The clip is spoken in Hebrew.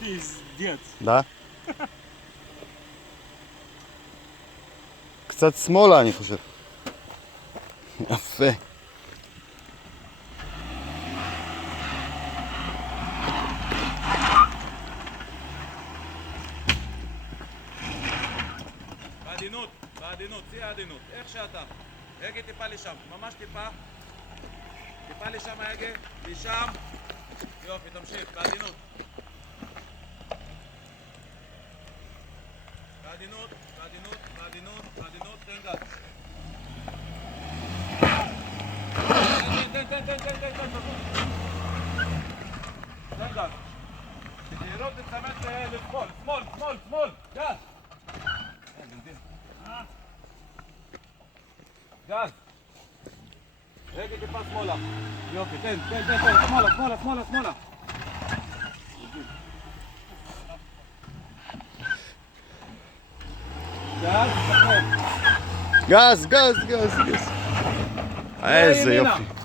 Пиздец. Да? קצת שמאלה אני חושב. יפה. בעדינות, בעדינות, שיא העדינות, איך שאתה. הגה טיפה לשם, ממש טיפה. טיפה לשם הגה, לשם. יופי, תמשיך, בעדינות. בעדינות, בעדינות, בעדינות, בעדינות, תן גז. תן גז. בזהירות תצמד לשמאל, שמאל, שמאל, שמאל, גז. גז. רגע טיפה שמאלה. יופי, תן, שמאלה, שמאלה, שמאלה, שמאלה. גז, תחתן. גז, גז, גז, גז. איזה יופי.